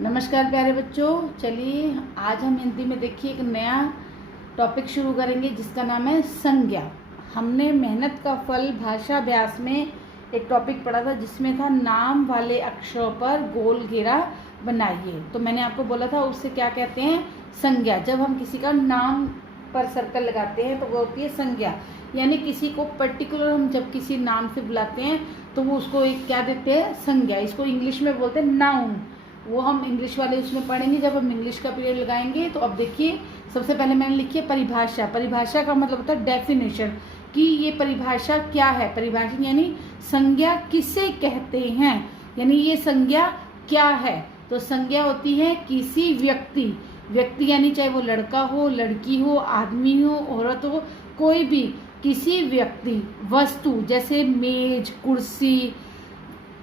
नमस्कार प्यारे बच्चों, चलिए आज हम हिंदी में देखिए एक नया टॉपिक शुरू करेंगे जिसका नाम है संज्ञा। हमने मेहनत का फल भाषा अभ्यास में एक टॉपिक पढ़ा था जिसमें था नाम वाले अक्षरों पर गोल घेरा बनाइए। तो मैंने आपको बोला था उससे क्या कहते हैं, संज्ञा। जब हम किसी का नाम पर सर्कल लगाते हैं तो वो होती है संज्ञा, यानी किसी को पर्टिकुलर हम जब किसी नाम से बुलाते हैं तो वो उसको एक क्या देते हैं, संज्ञा। इसको इंग्लिश में बोलते हैं नाउन। वो हम इंग्लिश वाले उसमें पढ़ेंगे जब हम इंग्लिश का पीरियड लगाएंगे। तो अब देखिए, सबसे पहले मैंने लिखी है परिभाषा। परिभाषा का मतलब होता है डेफिनेशन, कि ये परिभाषा क्या है। परिभाषा यानी संज्ञा किसे कहते हैं, यानी ये संज्ञा क्या है। तो संज्ञा होती है किसी व्यक्ति यानी चाहे वो लड़का हो, लड़की हो, आदमी हो, औरत हो, कोई भी किसी व्यक्ति, वस्तु जैसे मेज, कुर्सी,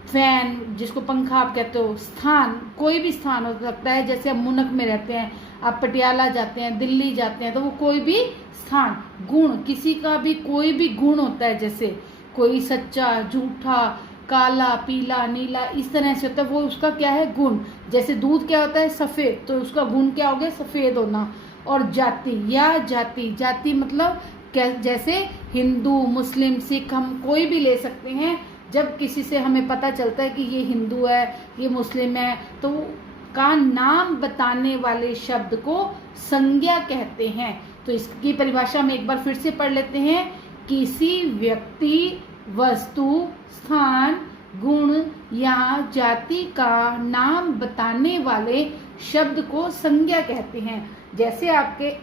फैन जिसको पंखा आप कहते हो, स्थान कोई भी स्थान हो सकता है। जैसे आप मुनक में रहते हैं, आप पटियाला जाते हैं, दिल्ली जाते हैं, तो वो कोई भी स्थान। गुण किसी का भी कोई भी गुण होता है, जैसे कोई सच्चा, झूठा, काला, पीला, नीला, इस तरह से होता है, वो उसका क्या है, गुण। जैसे दूध क्या होता है, सफ़ेद, तो उसका गुण क्या हो गया, सफ़ेद होना। और जाति या जाति मतलब जैसे हिंदू, मुस्लिम, सिख, हम कोई भी ले सकते हैं। जब किसी से हमें पता चलता है कि ये हिंदू है, ये मुस्लिम है, तो का नाम बताने वाले शब्द को संज्ञा कहते हैं। तो इसकी परिभाषा हम एक बार फिर से पढ़ लेते हैं। किसी व्यक्ति, वस्तु, स्थान, गुण या जाति का नाम बताने वाले शब्द को संज्ञा कहते हैं। जैसे आपके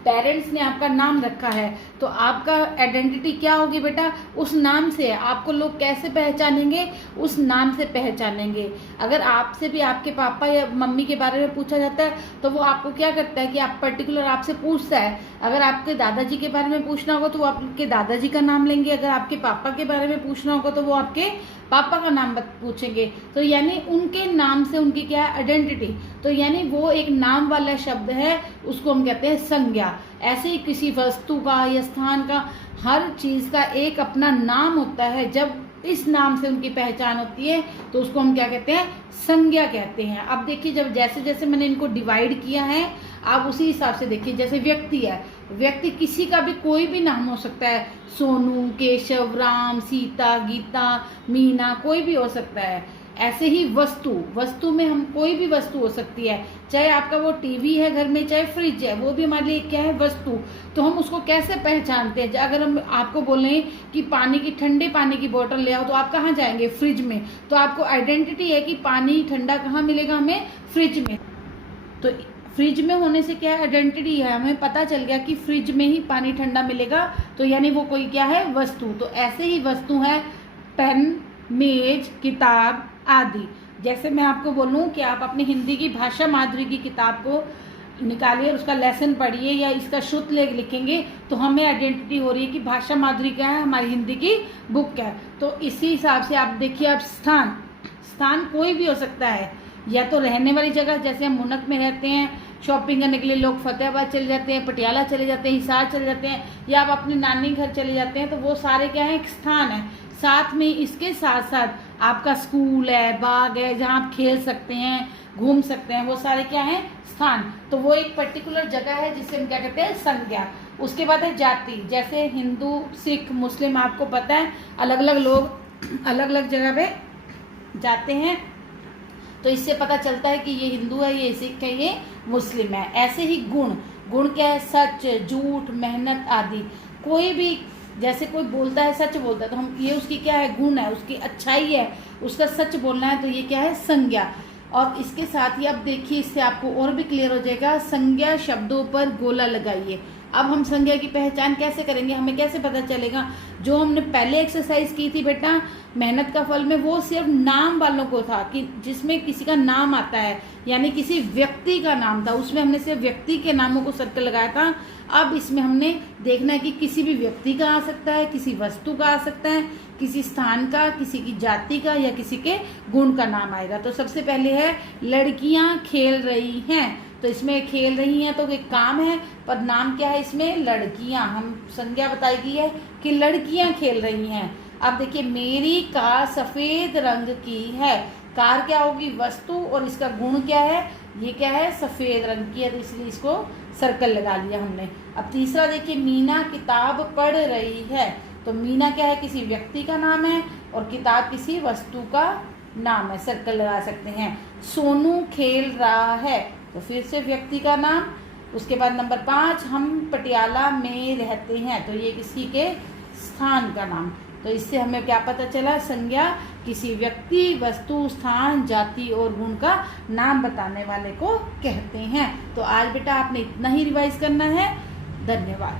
पेरेंट्स ने आपका नाम रखा है तो आपका आइडेंटिटी क्या होगी बेटा, उस नाम से। आपको लोग कैसे पहचानेंगे, उस नाम से पहचानेंगे। अगर आपसे भी आपके पापा या मम्मी के बारे में पूछा जाता है तो वो आपको क्या करता है कि आप पर्टिकुलर आपसे पूछता है। अगर आपके दादाजी के बारे में पूछना होगा तो वो आपके दादाजी का नाम लेंगे। अगर आपके पापा के बारे में पूछना होगा तो वो आपके पापा का नाम पूछेंगे। तो यानी उनके नाम से उनकी क्या है, आइडेंटिटी। तो यानी वो एक नाम वाला शब्द है, उसको हम कहते हैं संज्ञा। ऐसे ही किसी वस्तु का या स्थान का, हर चीज का एक अपना नाम होता है। जब इस नाम से उनकी पहचान होती है तो उसको हम क्या कहते हैं, संज्ञा कहते हैं। अब देखिए, जब जैसे जैसे मैंने इनको डिवाइड किया है, आप उसी हिसाब से देखिए। जैसे व्यक्ति है, व्यक्ति किसी का भी कोई भी नाम हो सकता है, सोनू, केशव, राम, सीता, गीता, मीना, कोई भी हो सकता है। ऐसे ही वस्तु में हम कोई भी वस्तु हो सकती है, चाहे आपका वो टीवी है घर में, चाहे फ्रिज है, वो भी हमारे लिए क्या है, वस्तु। तो हम उसको कैसे पहचानते हैं। अगर हम आपको बोलें कि ठंडे पानी की बोतल ले आओ, तो आप कहाँ जाएंगे, फ्रिज में। तो आपको आइडेंटिटी है कि पानी ठंडा कहाँ मिलेगा हमें, फ्रिज में। तो फ्रिज में होने से क्या आइडेंटिटी है, हमें पता चल गया कि फ्रिज में ही पानी ठंडा मिलेगा, तो यानी वो कोई क्या है, वस्तु। तो ऐसे ही वस्तु है पेन, मेज, किताब आदि। जैसे मैं आपको बोलूं कि आप अपनी हिंदी की भाषा माधुरी की किताब को निकालिए और उसका लेसन पढ़िए या इसका शुद्ध लेख लिखेंगे, तो हमें आइडेंटिटी हो रही है कि भाषा माधुरी क्या है, हमारी हिंदी की बुक है। तो इसी हिसाब से आप देखिए, आप स्थान कोई भी हो सकता है, या तो रहने वाली जगह, जैसे हम मुनक में रहते हैं, शॉपिंग करने के लिए लोग फतेहाबाद चले जाते हैं, पटियाला चले जाते हैं, हिसार चले जाते हैं, या आप अपने नानी घर चले जाते हैं, तो वो सारे क्या है, एक स्थान है। साथ में इसके साथ साथ आपका स्कूल है, बाग है, जहाँ आप खेल सकते हैं, घूम सकते हैं, वो सारे क्या है, स्थान। तो वो एक पर्टिकुलर जगह है जिसे हम क्या कहते हैं, संज्ञा। उसके बाद है जाति। जैसे हिंदू, सिख, मुस्लिम, आपको पता है अलग अलग लोग अलग अलग जगह पे जाते हैं, तो इससे पता चलता है कि ये हिंदू है, ये सिख है, ये मुस्लिम है। ऐसे ही गुण क्या है, सच, झूठ, मेहनत आदि। कोई भी जैसे कोई बोलता है, सच बोलता है, तो हम ये उसकी क्या है, गुण है, उसकी अच्छाई है, उसका सच बोलना है, तो ये क्या है, संज्ञा। और इसके साथ ही अब देखिए, इससे आपको और भी क्लियर हो जाएगा। संज्ञा शब्दों पर गोला लगाइए। अब हम संज्ञा की पहचान कैसे करेंगे, हमें कैसे पता चलेगा। जो हमने पहले एक्सरसाइज की थी बेटा मेहनत का फल में, वो सिर्फ नाम वालों को था, कि जिसमें किसी का नाम आता है, यानी किसी व्यक्ति का नाम था, उसमें हमने सिर्फ व्यक्ति के नामों को सर्कल लगाया था। अब इसमें हमने देखना है कि किसी भी व्यक्ति का आ सकता है, किसी वस्तु का आ सकता है, किसी स्थान का, किसी की जाति का, या किसी के गुण का नाम आएगा। तो सबसे पहले है लड़कियां खेल रही हैं। तो इसमें खेल रही हैं तो एक काम है, पर नाम क्या है इसमें, लड़कियां। हम संज्ञा बताई गई है कि लड़कियां खेल रही हैं। अब देखिए, मेरी कार सफेद रंग की है। कार क्या होगी, वस्तु, और इसका गुण क्या है, ये क्या है, सफ़ेद रंग की है, तो इसलिए इसको सर्कल लगा लिया हमने। अब तीसरा देखिए, मीना किताब पढ़ रही है। तो मीना क्या है, किसी व्यक्ति का नाम है, और किताब किसी वस्तु का नाम है, सर्कल लगा सकते हैं। सोनू खेल रहा है, तो फिर से व्यक्ति का नाम। उसके बाद नंबर 5, हम पटियाला में रहते हैं, तो ये किसी के स्थान का नाम। तो इससे हमें क्या पता चला, संज्ञा किसी व्यक्ति, वस्तु, स्थान, जाति और गुण का नाम बताने वाले को कहते हैं। तो आज बेटा आपने इतना ही रिवाइज करना है। धन्यवाद।